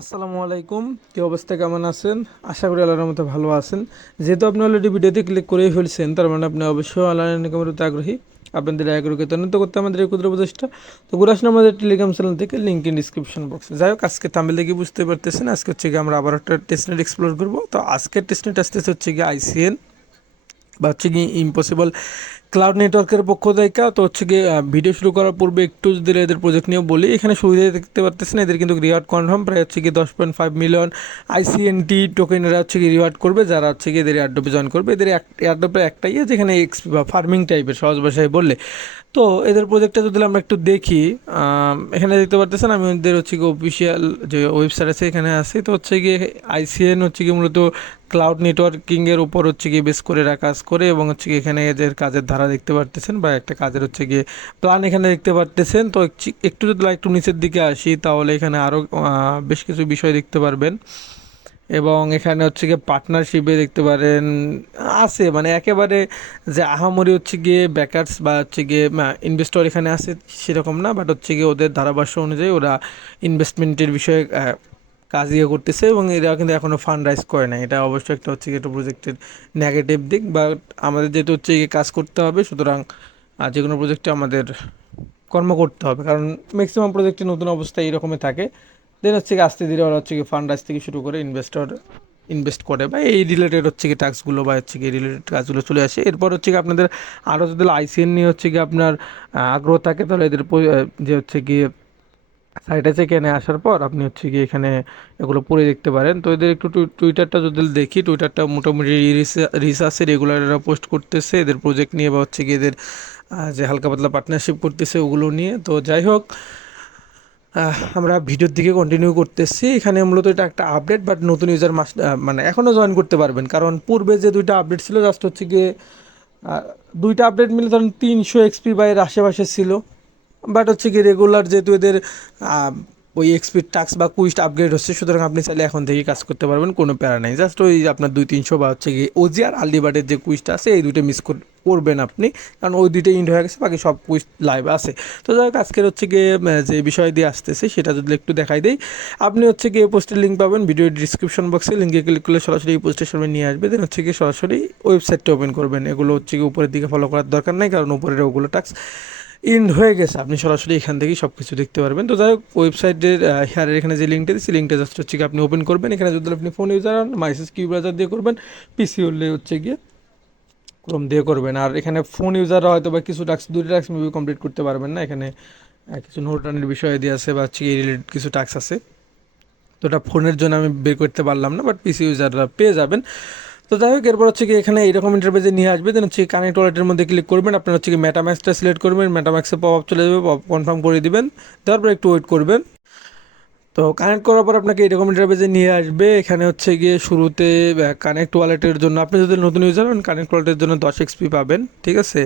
আসসালামু আলাইকুম। কি অবস্থা, কেমন আছেন? আশা করি আল্লাহর রহমতে ভালো আছেন। যেহেতু আপনি অলরেডি ভিডিওতে ক্লিক করেই ফেলছেন, তার মানে আপনি অবশ্যই অনলাইন ইনকামের প্রতি আগ্রহী। আপনাদের আগ্রহকে তৈরি করতে আমাদের এই ক্ষুদ্র প্রচেষ্টা। তো ঘুরে আসুন আমাদের টেলিগ্রাম চ্যানেল থেকে, লিঙ্ক ইন ডিসক্রিপশন বক্সে। যাই হোক, আজকে থাম্বনেল দেখে বুঝতে পারতেছেন আজকে হচ্ছে গিয়ে আমরা আবার একটা টেস্টনেট এক্সপ্লোর করবো। তো আজকের টেস্টনেট আসতেছে হচ্ছে গিয়ে আইসিএন বা হচ্ছে কি ইম্পসিবল ক্লাউড নেটওয়ার্কের পক্ষ থেকে। তো হচ্ছে গিয়ে ভিডিও শুরু করার পূর্বে একটু যদি এদের প্রজেক্ট নিয়েও বলি, এখানে সুবিধা দেখতে পারতেছেন এদের কিন্তু রিওয়ার্ড কনফার্ম প্রায় হচ্ছে গিয়ে 10.5 মিলিয়ন আইসিএনটি টোকেনরা হচ্ছে গিয়ে রিওয়ার্ড করবে যারা হচ্ছে গিয়ে এদের এয়ারড্রপে জয়েন করবে। এদের এয়ারড্রপে একটাই যেখানে এক্সপি বা ফার্মিং টাইপের, সহজ ভাষায় বললে। তো এদের প্রজেক্টটা যদি আমরা একটু দেখি, এখানে দেখতে পারতেছেন আমি এদের হচ্ছে গিয়ে অফিসিয়াল যে ওয়েবসাইট আছে এখানে আছে। তো হচ্ছে গিয়ে আইসিএন হচ্ছে গিয়ে মূলত ক্লাউড নেটওয়ার্কিংয়ের উপর হচ্ছে গিয়ে বেস করে এরা কাজ করে, এবং হচ্ছে গিয়ে এখানে এদের কাজের ধারা দেখতে পারতেছেন বা একটা কাজের হচ্ছে গিয়ে প্ল্যান এখানে দেখতে পারতেছেন। তো একটু যদি একটু নিচের দিকে আসি, তাহলে এখানে আরও বেশ কিছু বিষয় দেখতে পারবেন। এবং এখানে হচ্ছে গিয়ে পার্টনারশিপে দেখতে পারেন আছে, মানে একেবারে যে আহামরি হচ্ছে গিয়ে ব্যাকার্স বা হচ্ছে গিয়ে ইনভেস্টর এখানে আছে সেরকম না, বাট হচ্ছে গিয়ে ওদের ধারাভাষ্য অনুযায়ী ওরা ইনভেস্টমেন্টের বিষয়ে কাজ ইয়ে করতেছে, এবং এরা কিন্তু এখনও ফান্ড রাইজ করে না। এটা অবশ্যই একটা হচ্ছে গিয়ে একটা প্রজেক্টের নেগেটিভ দিক। বা আমাদের যেহেতু হচ্ছে গিয়ে কাজ করতে হবে, সুতরাং যে কোনো প্রজেক্টে আমাদের কর্ম করতে হবে, কারণ ম্যাক্সিমাম প্রজেক্টে নতুন অবস্থায় এইরকমই থাকে। দেন হচ্ছে কি আস্তে ধীরে ওরা হচ্ছে কি ফান্ড রাইজ থেকে শুরু করে ইনভেস্টর ইনভেস্ট করে, বা এই রিলেটেড হচ্ছে কি টাস্কগুলো বা হচ্ছে কি রিলেটেড কাজগুলো চলে আসে। এরপর হচ্ছে কি আপনাদের আরও যদি আইসিএন নিয়ে হচ্ছে কি আপনার আগ্রহ থাকে, তাহলে এদের যে হচ্ছে কি সাইট আছে, এখানে আসার পর আপনি হচ্ছে কি এখানে এগুলো পড়ে দেখতে পারেন। তো এদের একটু টুইটারটা যদি দেখি, টুইটারটা মোটামুটি রিসার্চে রেগুলার এরা পোস্ট করতেছে এদের প্রজেক্ট নিয়ে, বা হচ্ছে কি এদের যে হালকা পাতলা পার্টনারশিপ করতেছে ওগুলো নিয়ে। তো যাই হোক, আমরা ভিডিওর দিকে কন্টিনিউ করতেছি। এখানে মূলত এটা একটা আপডেট, বাট নতুন ইউজার মানে এখনও জয়েন করতে পারবেন, কারণ পূর্বে যে দুইটা আপডেট ছিল জাস্ট হচ্ছে গিয়ে দুইটা আপডেট মিলে ধরুন 300 এক্সপি বা এর আশেপাশে ছিল। বাট হচ্ছে কি রেগুলার যেহেতু এদের ওই এক্সপির টাস্ক বা কুইস্ট আপগ্রেড হচ্ছে, সুতরাং আপনি চাইলে এখন থেকেই কাজ করতে পারবেন, কোনো প্যারা নেই। জাস্ট ওই আপনার 200-300 বা হচ্ছে কি ওজি আর আর্লিবার্ডের যে কুইজটা আছে, এই দুটো মিস করবেন আপনি, কারণ ওই দুইটা ইন্ড হয়ে গেছে, বাকি সব কুইজ লাইভ আছে। তো যাই হোক, আজকের হচ্ছে গিয়ে যে বিষয় দিয়ে আসতেছে সেটা যদি একটু দেখাই দেই, আপনি হচ্ছে গিয়ে পোস্টের লিঙ্ক পাবেন ভিডিও ডিসক্রিপশন বক্সে। লিঙ্কে ক্লিক করলে সরাসরি এই পোস্টের সামনে নিয়ে আসবে। দেন হচ্ছে গিয়ে সরাসরি ওয়েবসাইটটা ওপেন করবেন। এগুলো হচ্ছে গিয়ে উপরের দিকে ফলো করার দরকার নেই, কারণ উপরের ওগুলো টাস্ক ইন্ড হয়ে গেছে, আপনি সরাসরি এখান থেকেই সব কিছু দেখতে পারবেন। তো যাই হোক, ওয়েবসাইটের হেয়ারের এখানে যে লিঙ্কটা দিচ্ছি, লিঙ্কটা জাস্ট হচ্ছে কি আপনি ওপেন করবেন। এখানে যদি আপনি ফোন ইউজার হন, মাইসেস কিউ ব্রাউজার দিয়ে করবেন, পিসি হলে হচ্ছে গিয়ে ক্রোম দিয়ে করবেন। আর এখানে ফোন ইউজাররা হয়তো বা কিছু টাস্ক, দুটো টাস্ক মেবি কমপ্লিট করতে পারবেন না। এখানে কিছু নোট রানের বিষয় দিয়ে আছে বা হচ্ছে এই রিলেটেড কিছু টাস্ক আছে, তো এটা ফোনের জন্য আমি বের করতে পারলাম না, বাট পিসি ইউজাররা পেয়ে যাবেন। তো যাই হোক, এরপর হচ্ছে কি এখানে এইরকম ইন্টারফেসে নিয়ে আসবে। দেন হচ্ছে কানেক্ট ওয়ালেটের মধ্যে ক্লিক করবেন। আপনার হচ্ছে কি মেটাম্যাক্সটা সিলেক্ট করবেন, মেটাম্যাক্সে পপ আপ চলে যাবে, পপ কনফার্ম করে দিবেন। তারপর একটু ওয়েট করবেন। তো কানেক্ট করার পর আপনাকে এরকম ইন্টারফেসে নিয়ে আসবে। এখানে হচ্ছে গিয়ে শুরুতে কানেক্ট ওয়ালেটের জন্য, আপনি যদি নতুন ইউজার হন, কানেক্ট ওয়ালেটের জন্য 10 এক্সপি পাবেন, ঠিক আছে।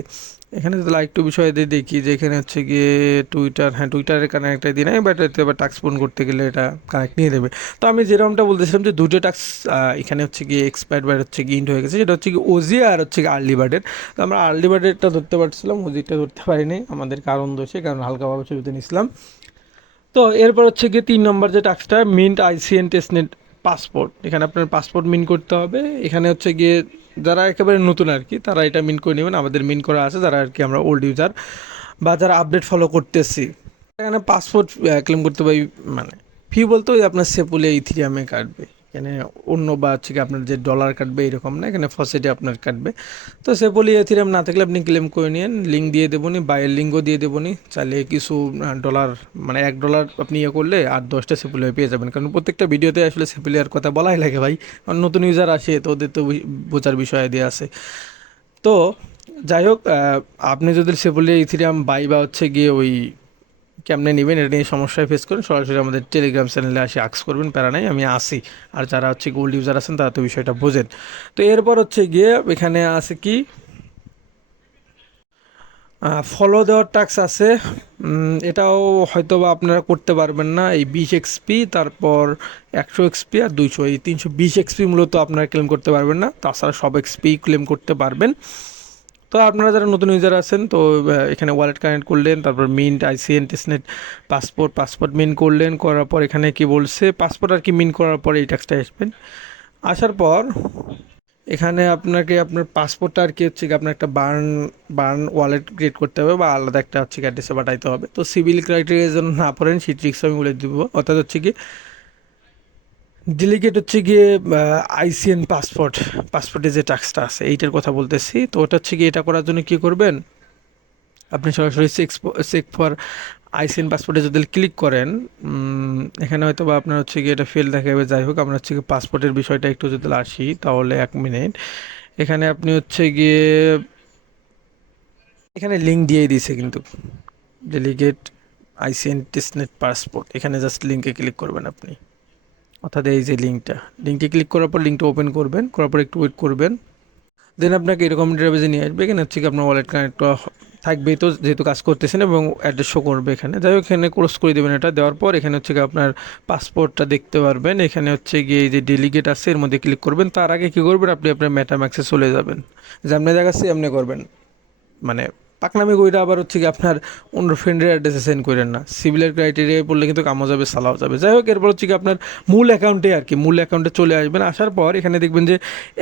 এখানে যদি একটু বিষয় দিয়ে দেখি যে এখানে হচ্ছে গিয়ে টুইটার, হ্যাঁ টুইটারের কানেক্টটা দিয়ে নেয়, বাট এতে আবার টাস্ক পূরণ করতে গেলে এটা কানেক্ট নিয়ে দেবে। তো আমি যেরকমটা বলতেছিলাম যে দুটো টাস্ক এখানে হচ্ছে গিয়ে এক্সপায়ার্ড বার্ড হচ্ছে গিয়ে ইন্ড হয়ে গেছে, সেটা হচ্ছে কি ওজি আর হচ্ছে কি আর্লি বার্ডের। তো আমরা আর্লি বার্ডেরটা ধরতে পারছিলাম, ওজিটা ধরতে পারিনি, আমাদের কারণ দোষে, কারণ হালকাভাবে ছবিতে নিছিলাম। তো এরপর হচ্ছে গিয়ে 3 নম্বর যে টাস্কটা, মিন্ট আইসিএন টেস্টনেট পাসপোর্ট। এখানে আপনার পাসপোর্ট মিন করতে হবে। এখানে হচ্ছে গিয়ে যারা একেবারে নতুন আর কি, তারা এটা মিন করে নেবেন। আমাদের মিন করা আছে, যারা আর কি আমরা ওল্ড ইউজার বা যারা আপডেট ফলো করতেছি, এখানে পাসপোর্ট ক্লেম করতে পারি। মানে ফি বলতে ওই আপনার সেপুলে ইথিরিয়ামে কাটবে, এখানে অন্য বা হচ্ছে কি আপনার যে ডলার কাটবে এরকম না, এখানে ফসেটে আপনার কাটবে। তো সেপুলে ইথিরিয়াম না থাকলে আপনি ক্লেম করে নিন, লিঙ্ক দিয়ে দেবনি, বাইয়ের লিঙ্কও দিয়ে দেবনি। চাইলে কিছু ডলার, মানে $1 আপনি ইয়ে করলে 8-10টা সেপুলে পেয়ে যাবেন, কারণ প্রত্যেকটা ভিডিওতে আসলে সেপুলিয়ার কথা বলাই লাগে ভাই, কারণ নতুন ইউজার আসে তো ওদের তো বোঝার বিষয় দিয়ে আছে। তো যাই হোক, আপনি যদি সেপুলিয়া ইথিরিয়াম বাই বা হচ্ছে গিয়ে ওই কেমনে নেবেন এটা নিয়ে সমস্যায় ফেস করেন, সরাসরি আমাদের টেলিগ্রাম চ্যানেলে আসে আক্স করবেন, প্যারা নাই, আমি আসি। আর যারা হচ্ছে গোল্ড ইউজার আছেন তারা তো বিষয়টা বোঝেন। তো এরপর হচ্ছে গিয়ে এখানে আছে কি ফলো দেওয়ার টাস্ক আছে। এটাও হয়তো বা আপনারা করতে পারবেন না। এই 20 এক্সপি, তারপর 100 এক্সপি আর 200, এই 320 এক্সপি মূলত আপনারা ক্লেম করতে পারবেন না, তাছাড়া সব এক্সপি ক্লেম করতে পারবেন। তো আপনারা যারা নতুন ইউজার আছেন তো এখানে ওয়ালেট কানেক্ট করলেন, তারপর মিন্ট, আইসিএন, টেস্টনেট, পাসপোর্ট মিন করলেন, করার পর এখানে কি বলছে পাসপোর্ট আর কি মিন করার পর এই ট্যাক্সটা আসবেন। আসার পর এখানে আপনাকে আপনার পাসপোর্টটা আর কি হচ্ছে কি আপনার একটা বার্ন ওয়ালেট ক্রিয়েট করতে হবে বা আলাদা একটা হচ্ছে কি অ্যাড্রেসে পাঠাইতে হবে। তো সিভিল ক্রাইটেরিয়ার জন্য না পড়েন সেই ট্রিক্স আমি বলে দিব, অর্থাৎ হচ্ছে কি ডেলিগেট হচ্ছে গিয়ে আইসিএন পাসপোর্টে যে টাস্কটা আছে এইটার কথা বলতেছি। তো ওটা হচ্ছে কি এটা করার জন্য কি করবেন, আপনি সরাসরি চেক ফর আইসিএন পাসপোর্টে যদি ক্লিক করেন, এখানে হয়তো বা আপনার হচ্ছে গিয়ে এটা ফেল দেখাবে, যাই হোক আমরা হচ্ছে গিয়ে পাসপোর্টের বিষয়টা একটু যদি আসি তাহলে 1 মিনিট। এখানে আপনি হচ্ছে গিয়ে এখানে লিঙ্ক দিয়ে দিয়েছে কিন্তু ডেলিগেট আইসিএন টেস্টনেট পাসপোর্ট, এখানে জাস্ট লিঙ্কে ক্লিক করবেন আপনি, অর্থাৎ এই যে লিঙ্কে ক্লিক করার পর লিঙ্কটা ওপেন করবেন, করার পর একটু ওয়েট করবেন, দেন আপনাকে এরকম ইন্টারভিউজে নিয়ে আসবে। এখানে হচ্ছে কি আপনার ওয়ালেট কানেক্ট থাকবেই, তো যেহেতু কাজ করতেছেন এবং অ্যাড্রেস শো করবে এখানে, যাই হোক এখানে ক্লোজ করে দেবেন। এটা দেওয়ার পর এখানে হচ্ছে কি আপনার পাসপোর্টটা দেখতে পারবেন, এখানে হচ্ছে গিয়ে এই যে ডেলিগেট আছে এর মধ্যে ক্লিক করবেন। তার আগে কী করবেন, আপনি আপনার মেটাম্যাক্সে চলে যাবেন, যেমনি দেখাচ্ছি এমনি করবেন, মানে পাকনামি কইরা আবার হচ্ছে কি আপনার অন্য ফ্রেন্ডের অ্যাড্রেসে সেন্ড করেন না, সিভিলের ক্রাইটেরিয়ায় পড়লে কিন্তু কামও যাবে সালাও যাবে। যাই হোক এরপর হচ্ছে কি আপনার মূল অ্যাকাউন্টে আর কি মূল অ্যাকাউন্টে চলে আসবেন। আসার পর এখানে দেখবেন যে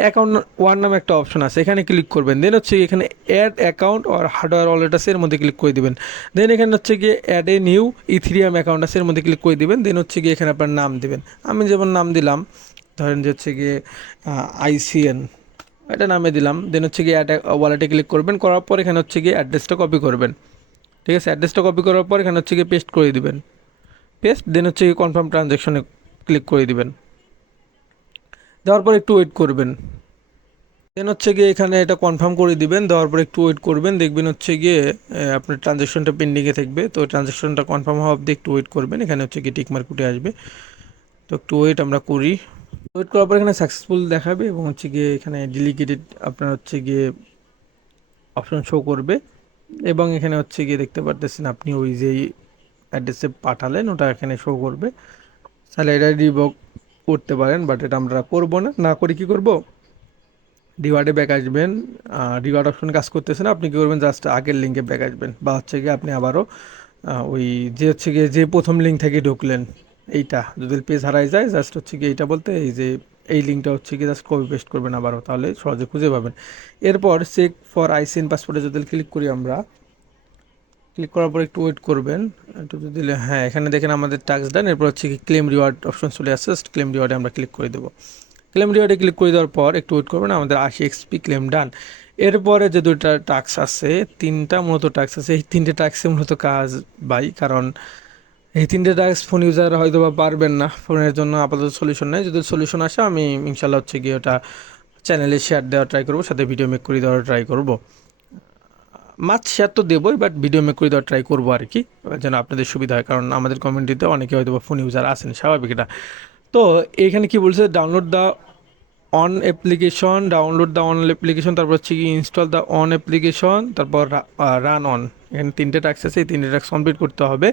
অ্যাকাউন্ট ওয়ান নামে একটা অপশন আছে, এখানে ক্লিক করবেন। দেন হচ্ছে এখানে অ্যাড অ্যাকাউন্ট আর হার্ডওয়্যার ওয়ালেট আছে এর মধ্যে ক্লিক করে দিবেন। দেন এখানে হচ্ছে গিয়ে add a new Ethereum account আছে এর মধ্যে ক্লিক করে দিবেন। দেন হচ্ছে গিয়ে এখানে আপনার নাম দিবেন, আমি যেমন নাম দিলাম ধরেন যে হচ্ছে গিয়ে আইসিএন, এটা নামে দিলাম। দেন হচ্ছে গিয়ে অ্যাড ওয়ালেটে ক্লিক করবেন, করার পর এখানে হচ্ছে গিয়ে অ্যাড্রেসটা কপি করবেন, ঠিক আছে। অ্যাড্রেসটা কপি করার পর এখানে হচ্ছে গিয়ে পেস্ট করে দিবেন, দেন হচ্ছে গিয়ে কনফার্ম ট্রানজ্যাকশনে ক্লিক করে দিবেন, দেওয়ার পর একটু ওয়েট করবেন। দেন হচ্ছে গিয়ে এখানে এটা কনফার্ম করে দিবেন, দেওয়ার পর একটু ওয়েট করবেন, দেখবেন হচ্ছে গিয়ে আপনার ট্রানজ্যাকশনটা পেন্ডিংয়ে থাকবে। তো ট্রানজ্যাকশনটা কনফার্ম হওয়া অবধি একটু ওয়েট করবেন, এখানে হচ্ছে গিয়ে টিকমার্ক উঠে আসবে। তো একটু ওয়েট আমরা করি, ওয়েট করার পর এখানে সাকসেসফুল দেখাবে এবং হচ্ছে গিয়ে এখানে ডেলিগেটেড আপনার হচ্ছে গিয়ে অপশন শো করবে এবং এখানে হচ্ছে গিয়ে দেখতে পারতেছেন আপনি ওই যে অ্যাড্রেসে পাঠালেন ওটা এখানে শো করবে। তাহলে এটা রিভোক করতে পারেন, বাট এটা আমরা করবো না, না করে কী করবো, রিওয়ার্ডে ব্যাক আসবেন। রিওয়ার্ড অপশন কাজ করতেছে না, আপনি কী করবেন, জাস্ট আগের লিঙ্কে ব্যাক আসবেন, বা হচ্ছে গিয়ে আপনি আবারও ওই যে হচ্ছে গিয়ে যে প্রথম লিঙ্ক থেকে ঢুকলেন এইটা যদি পেজ হারাই যায়, জাস্ট হচ্ছে গিয়ে এইটা বলতে এই যে এই লিঙ্কটা হচ্ছে গিয়ে জাস্ট কপি পেস্ট করবেন আবারও, তাহলে সহজে খুঁজে পাবেন। এরপর চেক ফর আইসিএন পাসপোর্টে যদি ক্লিক করি আমরা, ক্লিক করার পর একটু ওয়েট করবেন, একটু দিলে হ্যাঁ এখানে দেখেন আমাদের টাস্ক ডান। এরপর হচ্ছে কি ক্লেম রিওয়ার্ড অপশন চলে আসছে, ক্লেম রিওয়ার্ডে আমরা ক্লিক করে দেবো। ক্লেম রিওয়ার্ডে ক্লিক করে দেওয়ার পর একটু ওয়েট করবেন, আমাদের 80 এক্সপি ক্লেম ডান। এরপরে যে দুইটা টাস্ক আছে, তিনটা মূলত টাস্ক আছে, এই তিনটে টাস্কে মূলত কাজ বাই, কারণ এই তিনটে টাস্ক ফোন ইউজার হয়তো বা পারবেন না, ফোনের জন্য আপাতত সলিউশন নেই। যদি সলিউশন আসে আমি ইনশাল্লাহ হচ্ছে গিয়ে ওটা চ্যানেলে শেয়ার দেওয়ার ট্রাই করবো, সাথে ভিডিও মেক করে দেওয়ার ট্রাই করবো। মাছ শেয়ার তো দেবই, বাট ভিডিও মেক করে দেওয়ার ট্রাই করবো আর কি, যেন আপনাদের সুবিধা হয়, কারণ আমাদের কমিউনিটিতে অনেকে হয়তো বা ফোন ইউজার আছেন, স্বাভাবিক এটা। তো এখানে কি বলছে, ডাউনলোড দ্য অন অ্যাপ্লিকেশন, তারপর হচ্ছে কি ইনস্টল দ্য অন অ্যাপ্লিকেশন, তারপর রান অন। এখানে তিনটে টাস্ক আছে, এই তিনটে টাস্ক কমপ্লিট করতে হবে।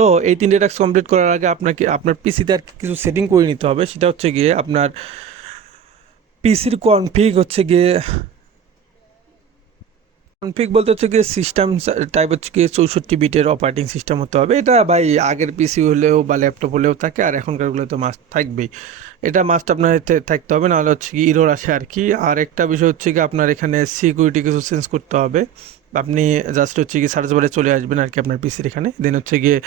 তো এই তিনটে টাস্ক কমপ্লিট করার আগে আপনাকে আপনার পিসিতে আর কিছু সেটিং করে নিতে হবে, সেটা হচ্ছে গিয়ে আপনার পিসির কনফিগ হচ্ছে গিয়ে কনফিগ বলতে হচ্ছে গিয়ে সিস্টেম টাইপ হচ্ছে গিয়ে 64 বিটের অপারেটিং সিস্টেম হতে হবে। এটা ভাই আগের পিসি হলেও বা ল্যাপটপ হলেও থাকে, আর এখনকারগুলো তো মাস্ট থাকবেই, এটা মাস্ট আপনার থাকতে হবে, নাহলে হচ্ছে কি ইরোর আসে আর কি। আর একটা বিষয় হচ্ছে কি আপনার এখানে সিকিউরিটি কিছু চেঞ্জ করতে হবে, আপনি জাস্ট হচ্ছে কি সার্চ বারে চলে আসবেন আর কি আপনার পিসির এখানে, দেন হচ্ছে গিয়ে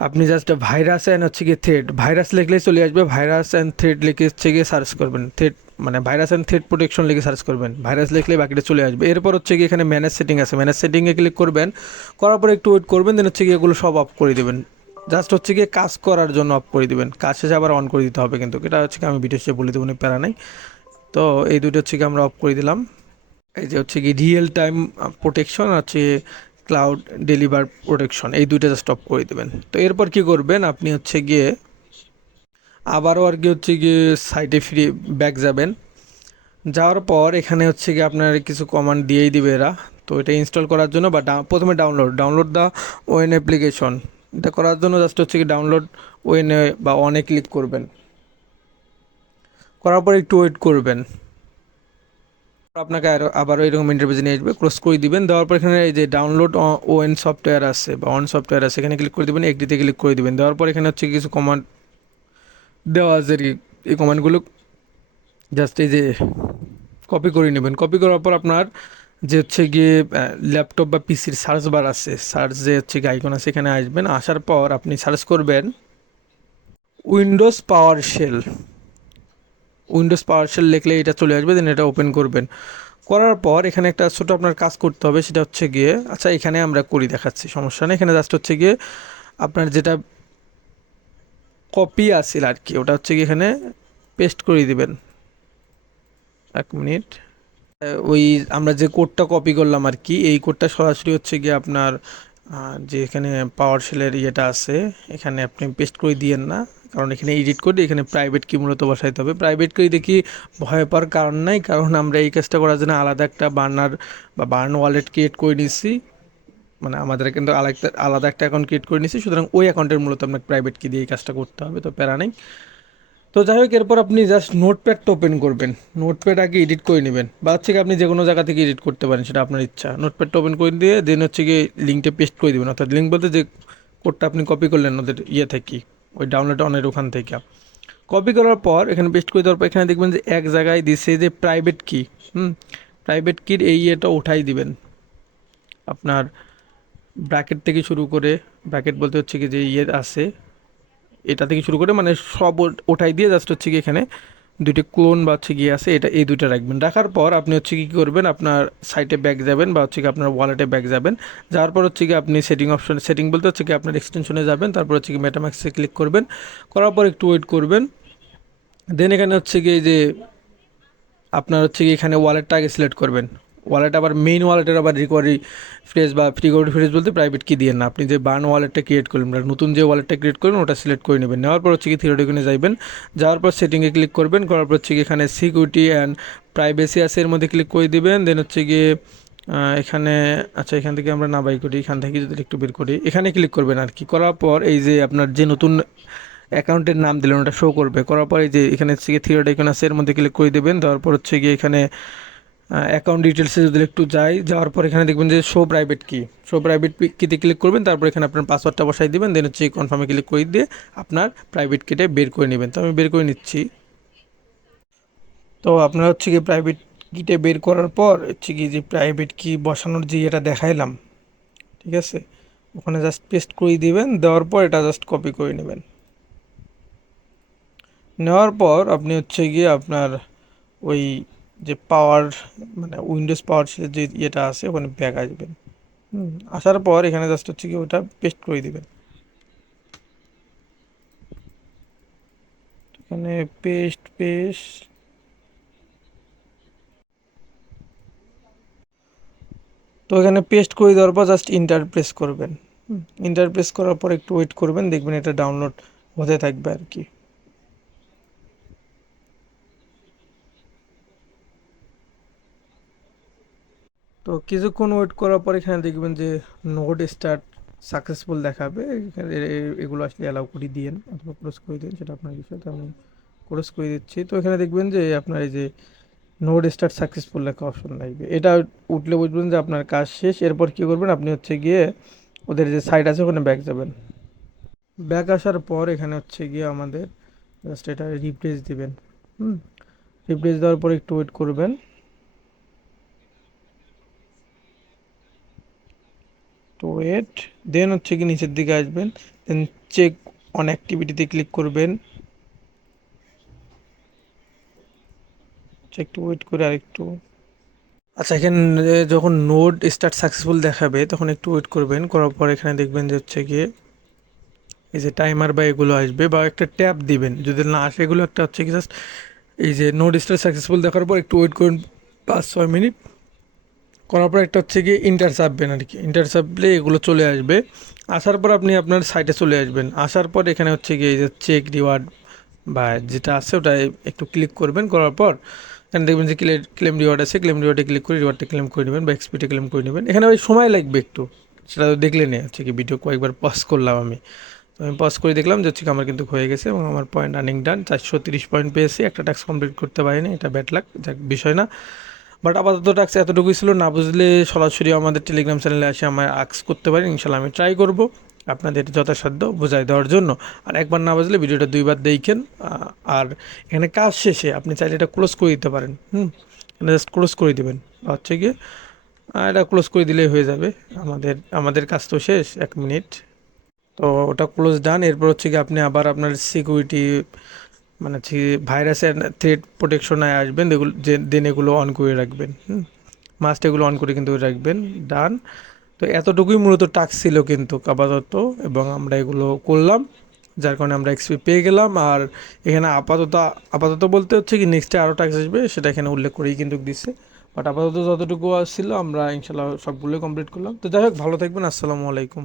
আপনি জাস্ট ভাইরাস অ্যান্ড হচ্ছে গিয়ে থ্রেড, ভাইরাস লিখলেই চলে আসবে, ভাইরাস অ্যান্ড থ্রেড লিখে হচ্ছে গিয়ে সার্চ করবেন, থ্রেড মানে ভাইরাস অ্যান্ড থ্রেড প্রোটেকশন লিখে সার্চ করবেন, ভাইরাস লিখলে বাকিটা চলে আসবে। এরপর হচ্ছে গিয়ে এখানে ম্যানেজ সেটিং আছে, ম্যানেজ সেটিংয়ে ক্লিক করবেন, করার পর একটু ওয়েট করবেন, দেন হচ্ছে গিয়ে এগুলো সব অফ করে দেবেন, জাস্ট হচ্ছে গিয়ে কাজ করার জন্য অফ করে দিবেন, কাজ শেষে আবার অন করে দিতে হবে কিন্তু, এটা হচ্ছে কি আমি ভিডিও শেষে বলে দেবো, প্যারা নাই। তো এই দুটো হচ্ছে কি আমরা অফ করে দিলাম। এই যে হচ্ছে কি রিয়েল টাইম প্রোটেকশন আছে, ক্লাউড ডেলিভার প্রোটেকশন, এই দুইটা জাস্ট অফ করে দেবেন। তো এরপর কি করবেন, আপনি হচ্ছে গিয়ে আবারও আর কি হচ্ছে গিয়ে সাইটে ফিরে ব্যাক যাবেন, যাওয়ার পর এখানে হচ্ছে গিয়ে আপনার কিছু কমান্ড দিয়েই দিবে এরা। তো এটা ইনস্টল করার জন্য বা প্রথমে ডাউনলোড দ্য ওয়েন অ্যাপ্লিকেশন, এটা করার জন্য জাস্ট হচ্ছে কি ডাউনলোড ওয়েনে বা অনে ক্লিক করবেন, করার পর একটু ওয়েট করবেন, আপনাকে আবারও এরকম ইন্টারভিউ নিয়ে আসবে, ক্রস করে দিবেন। দেওয়ার পর এখানে এই যে ডাউনলোড ওএন সফটওয়্যার আছে বা অন সফটওয়্যার আছে, এখানে ক্লিক করে দিবেন, এগ্রিতে ক্লিক করে দিবেন। দেওয়ার পর এখানে হচ্ছে কিছু কমান্ড দেওয়া আছে আর কি, এই কমান্ডগুলো জাস্ট এই যে কপি করে নেবেন। কপি করার পর আপনার যে হচ্ছে গিয়ে ল্যাপটপ বা পিসির সার্চ বার আছে, সার্চ যে হচ্ছে গিয়ে আইকন আছে, এখানে আসবেন। আসার পর আপনি সার্চ করবেন উইন্ডোজ পাওয়ার শেল। উইন্ডোজ পাওয়ার শেল লিখলে এটা চলে আসবে, দেন এটা ওপেন করবেন। করার পর এখানে একটা ছোটো আপনার কাজ করতে হবে, সেটা হচ্ছে গিয়ে, আচ্ছা এখানে আমরা করি দেখাচ্ছি, সমস্যা নেই। এখানে জাস্ট হচ্ছে গিয়ে আপনার যেটা কপি আছিল আর কি, ওটা হচ্ছে গিয়ে এখানে পেস্ট করে দিবেন। 1 মিনিট। ওই আমরা যে কোডটা কপি করলাম আর কি, এই কোডটা সরাসরি হচ্ছে গিয়ে আপনার যে এখানে পাওয়ার শেলের ইয়েটা আছে, এখানে আপনি পেস্ট করে দিয়েন না, কারণ এখানে এডিট করে এখানে প্রাইভেট কি মূলত বসাইতে হবে। প্রাইভেট কি দেখি ভয় পাওয়ার কারণ নাই, কারণ আমরা এই কাজটা করার জন্য আলাদা একটা বার্নার বা বার্ন ওয়ালেট ক্রিয়েট করে নিচ্ছি, মানে আমাদের কিন্তু আলাদা আলাদা একটা অ্যাকাউন্ট ক্রিয়েট করে নিচ্ছি, সুতরাং ওই অ্যাকাউন্টের মূলত আপনাকে প্রাইভেট কি দিয়ে এই কাজটা করতে হবে, তো প্যারা নেই। তো যাই হোক, এরপর আপনি জাস্ট নোটপ্যাডটা ওপেন করবেন। নোটপ্যাড আগে এডিট করে নেবেন, বা হচ্ছে কি আপনি যে কোনো জায়গা থেকে এডিট করতে পারেন, সেটা আপনার ইচ্ছা। নোটপ্যাডটা ওপেন করে দিয়ে দেন হচ্ছে গিয়ে লিঙ্কটা পেস্ট করে দেবেন, অর্থাৎ লিঙ্ক বলতে যে কোডটা আপনি কপি করলেন ওদের ইয়ে থেকে, ওই ডাউনলোড অনের ওখান থেকে কপি করার পর এখানে পেস্ট করে দেওয়ার পর এখানে দেখবেন যে এক জায়গায় দিচ্ছে যে প্রাইভেট কি। প্রাইভেট কির এই ইয়েটা উঠাই দিবেন। আপনার ব্র্যাকেট থেকে শুরু করে, ব্র্যাকেট বলতে হচ্ছে কি যে ইয়ে আছে, এটা থেকে শুরু করে মানে সব ওঠাই দিয়ে জাস্ট হচ্ছে কি এখানে দুইটা ক্লোন বা হচ্ছে গিয়ে আছে, এটা এই দুইটা রাখবেন। রাখার পর আপনি হচ্ছে কী করবেন, আপনার সাইটে ব্যাক যাবেন বা হচ্ছে কি আপনার ওয়ালেটে ব্যাক যাবেন। যাওয়ার পর হচ্ছে কি আপনি সেটিং অপশন, সেটিং বলতে হচ্ছে কি আপনার এক্সটেনশনে যাবেন, তারপর হচ্ছে কি মেটাম্যাক্সে ক্লিক করবেন। করার পর একটু ওয়েট করবেন। দেন এখানে হচ্ছে কি যে আপনার হচ্ছে কি এখানে ওয়ালেটটা আগে সিলেক্ট করবেন। ওয়ালেট আবার মেইন ওয়ালেটের আবার রিকভারি ফ্রেজ বা রিকভারি ফ্রেজ বলতে প্রাইভেট কি দিয়ে না, আপনি যে বার্ন ওয়ালেটটা ক্রিয়েট করলেন, নতুন যে ওয়ালেটটা ক্রিয়েট করবেন ওটা সিলেক্ট করে নেবেন। নেওয়ার পর হচ্ছে কি থ্রি ডট যাবেন। যাওয়ার পর সেটিংয়ে ক্লিক করবেন। করার পর হচ্ছে কি এখানে সিকিউরিটি অ্যান্ড প্রাইভেসি আছে, এর মধ্যে ক্লিক করে দিবেন। দেন হচ্ছে গিয়ে এখানে, আচ্ছা এখান থেকে আমরা না বাই করি, এখান থেকে যদি একটু বের করি, এখানে ক্লিক করবেন আর কি। করার পর এই যে আপনার যে নতুন অ্যাকাউন্টের নাম দিলেন ওটা শো করবে। করার পরে যে এখানে হচ্ছে গিয়ে থ্রি ডট আইকন আছে, এর মধ্যে ক্লিক করে দেবেন। দেওয়ার পর হচ্ছে গিয়ে এখানে অ্যাকাউন্ট ডিটেলসে যদি একটু যাই, যাওয়ার পর এখানে দেখবেন যে শো প্রাইভেট কি, শো প্রাইভেট কিতে ক্লিক করবেন। তারপর এখানে আপনার পাসওয়ার্ডটা বসাই দিবেন। দেন হচ্ছে কনফার্মে ক্লিক করে দিয়ে আপনার প্রাইভেট কিটা বের করে নেবেন। তো আমি বের করে নিচ্ছি। তো আপনার হচ্ছে কি প্রাইভেট কিটা বের করার পর হচ্ছে কি যে প্রাইভেট কি বসানোর যে এটা দেখাইলাম, ঠিক আছে, ওখানে জাস্ট পেস্ট করে দিবেন। দেওয়ার পর এটা জাস্ট কপি করে নেবেন। নেওয়ার পর আপনি হচ্ছে গিয়ে আপনার ওই যে পাওয়ার মানে উইন্ডোজ পাওয়ার যে ইয়েটা আছে ওখানে ব্যাক আসবেন। আসার পর এখানে জাস্ট হচ্ছে কি ওটা পেস্ট করে দিবেন। এখানে পেস্ট পেস্ট, তো এখানে পেস্ট করে দেওয়ার পর জাস্ট ইন্টার প্রেস করবেন। ইন্টার প্রেস করার পর একটু ওয়েট করবেন, দেখবেন এটা ডাউনলোড হতে থাকবে আর কি। তো কিছুক্ষণ ওয়েট করার পর এখানে দেখবেন যে নোড স্টার্ট সাকসেসফুল দেখাবে। এখানে এগুলো আসলে অ্যালাউ করে দিয়েন অথবা ক্লোজ করে দিন, সেটা আপনার বিষয়, তো আমি ক্লোজ করে দিচ্ছি। তো এখানে দেখবেন যে আপনার এই যে নোড স্টার্ট সাকসেসফুল লেখা অপশন লাগবে, এটা উঠলে বুঝবেন যে আপনার কাজ শেষ। এরপর কী করবেন, আপনি হচ্ছে গিয়ে ওদের যে সাইট আছে ওখানে ব্যাক যাবেন। ব্যাক আসার পর এখানে হচ্ছে গিয়ে আমাদের জাস্ট এটা রিপ্লেস দিবেন। রিপ্লেস দেওয়ার পর একটু ওয়েট করবেন। তো ওয়েট, দেন হচ্ছে কি নিচের দিকে আসবেন, দেন চেক অন অ্যাক্টিভিটিতে ক্লিক করবেন। একটু ওয়েট করে আরেকটু, আচ্ছা এখানে যখন নোড স্টার্ট সাকসেসফুল দেখাবে তখন একটু ওয়েট করবেন। করার পর এখানে দেখবেন যে হচ্ছে গিয়ে এই যে টাইমার বা এগুলো আসবে, বা একটা ট্যাব দিবেন। যদি না আসে এগুলো, একটা হচ্ছে কি জাস্ট এই যে নোড স্টার্ট সাকসেসফুল দেখার পর একটু ওয়েট করুন 5-6 মিনিট। করার পর একটা হচ্ছে গিয়ে ইন্টার চাপবেন আর কি। ইন্টার চাপলে এগুলো চলে আসবে। আসার পর আপনি আপনার সাইটে চলে আসবেন। আসার পর এখানে হচ্ছে গিয়ে এই যে চেক রিওয়ার্ড বা যেটা আছে ওটা একটু ক্লিক করবেন। করার পর এখানে দেখবেন যে ক্লেম রিওয়ার্ড আছে, ক্লেম রিওয়ার্ডে ক্লিক করে রিওয়ার্ডটা ক্লেম করে নেবেন বা এক্সপিটা ক্লেম করে নেবেন। এখানে ওই সময় লাগবে একটু, সেটা দেখলে নেই হচ্ছে কি ভিডিও কয়েকবার পজ করলাম আমি। তো আমি পজ করে দেখলাম যে হচ্ছে কি আমার কিন্তু হয়ে গেছে এবং আমার পয়েন্ট আর্নিং ডান। 430 পয়েন্ট পেয়েছি। একটা টাস্ক কমপ্লিট করতে পারিনি, এটা ব্যাড লাক, যাক বিষয় না। বাট আপাতত টাস্ক এতটুকুই ছিল, না বুঝলে সরাসরি আমাদের টেলিগ্রাম চ্যানেলে এসে আমার আক্স করতে পারেন, ইনশাল্লাহ আমি ট্রাই করব আপনাদের যথাসাধ্য বোঝাই দেওয়ার জন্য। আর একবার না বুঝলে ভিডিওটা দুইবার দেখেন। আর এখানে কাজ শেষে আপনি চাইলে এটা ক্লোজ করে দিতে পারেন, এখানে জাস্ট ক্লোজ করে দেবেন, হচ্ছে গিয়ে এটা ক্লোজ করে দিলেই হয়ে যাবে। আমাদের কাজ তো শেষ, 1 মিনিট। তো ওটা ক্লোজ ডান। এরপর হচ্ছে কি আপনি আবার আপনার সিকিউরিটি মানে হচ্ছে ভাইরাসের থ্রেড প্রোটেকশনে আসবেন, এগুলো দেন এগুলো অন করে রাখবেন, মাস্ট এগুলো অন করে কিন্তু রাখবেন। ডান। তো এতটুকুই মূলত টাস্ক ছিল কিন্তু আপাতত, এবং আমরা এগুলো করলাম, যার কারণে আমরা এক্সপি পেয়ে গেলাম। আর এখানে আপাতত আপাতত বলতে হচ্ছে কি নেক্সটে আরও টাস্ক আসবে, সেটা এখানে উল্লেখ করেই কিন্তু দিচ্ছে। বাট আপাতত যতটুকু আসছিল আমরা ইনশাল্লাহ সবগুলোই কমপ্লিট করলাম। তো যাই হোক, ভালো থাকবেন, আসসালামু আলাইকুম।